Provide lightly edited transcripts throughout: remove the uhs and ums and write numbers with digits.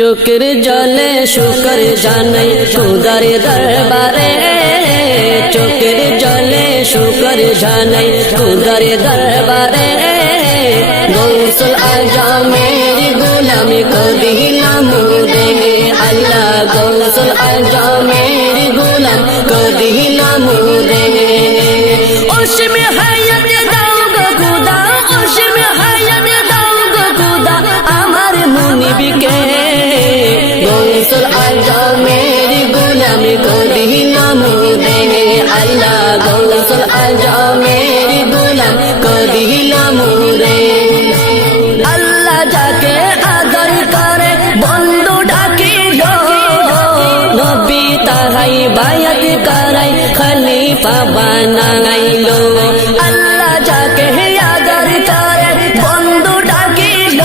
চোখের জলে শুকর জানাই খোদার দরবারে, চোখের জলে শুকর জানাই খোদার দরবারে। গৌসুল আজমের গোলামি করিলাম রে আল্লাহ, গৌসুল আজমের গোলাম করিলাম রে। ওসমে হায়াত দাও গো খোদা, ওসমে হায়াত দাও গো খোদা আমার মুনিবকে। গৌসুল আজমের গোলামি করিলাম রে আল্লাহ, গৌসুল আজমের গোলাম করিলাম রে। আল্লাহ যাকে আদর করে বন্ধু ডাকিল, নবী তাহাই বায়াত করাই খলিফা বানাইল। আল্লাহ যাকে আদর করে বন্ধু ডাকিল,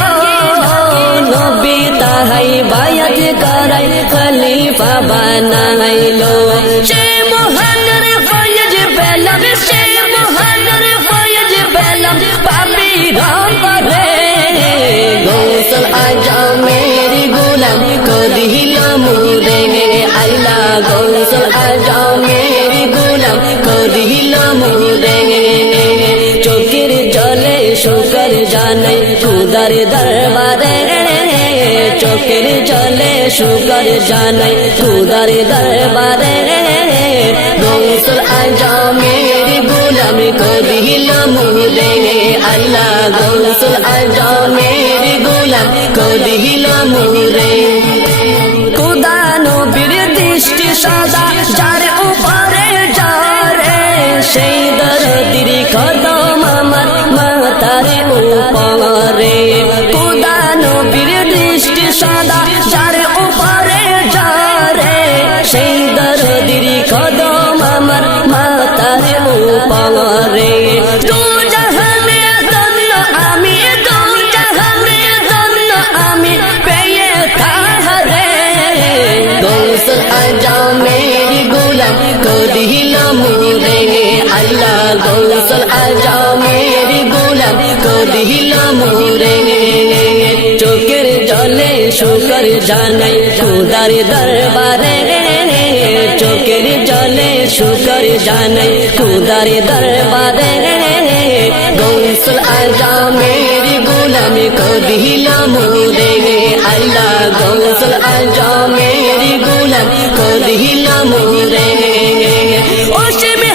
নবী তাহাই বায়াত করাই খলিফা বানাইল। সে মহানের ফয়েজ পেলাম, সে মহানের ফয়েজ পেলাম পাপি রামরে। গৌসুল আজমের গোলাম করিলাম রে আল্লাহ, গৌসুল আজমের গোলাম করিলাম রে। চোখের জলে শুকর জানাই খোদার দরবারে, চোখের জলে শুকর জানাই খোদার দরবারে। গৌসুল আজমের গোলাম করিলাম রে আল্লাহ, গৌসুল আজমের গোলাম করিলাম রে। খোদা নবীর দৃষ্টি সদা যার উপরে যারে, সেই দরদির কদম আমার মাথার উপরে। খোদা নবীর দৃষ্টি সদা যার উপরে যারে, সেই দরদির কদম আমার মাথার উপরে। দু জাহানে ধন্য আমি, দু জাহানে ধন্য আমি পেয়ে তাহারে। গৌসুল আজমের গোলাম করিলাম রে আল্লাহ, গৌসুল আজমের গোলাম করিলাম রে। চোখের জলে শুকর জানাই খোদার দরবারে, চোখের জলে শুকর জানাই খোদার দরবারে। গৌসুল আজমের গোলাম করিলাম রে আল্লাহ, গৌসুল আজমের গোলাম করিলাম রে। ওসমে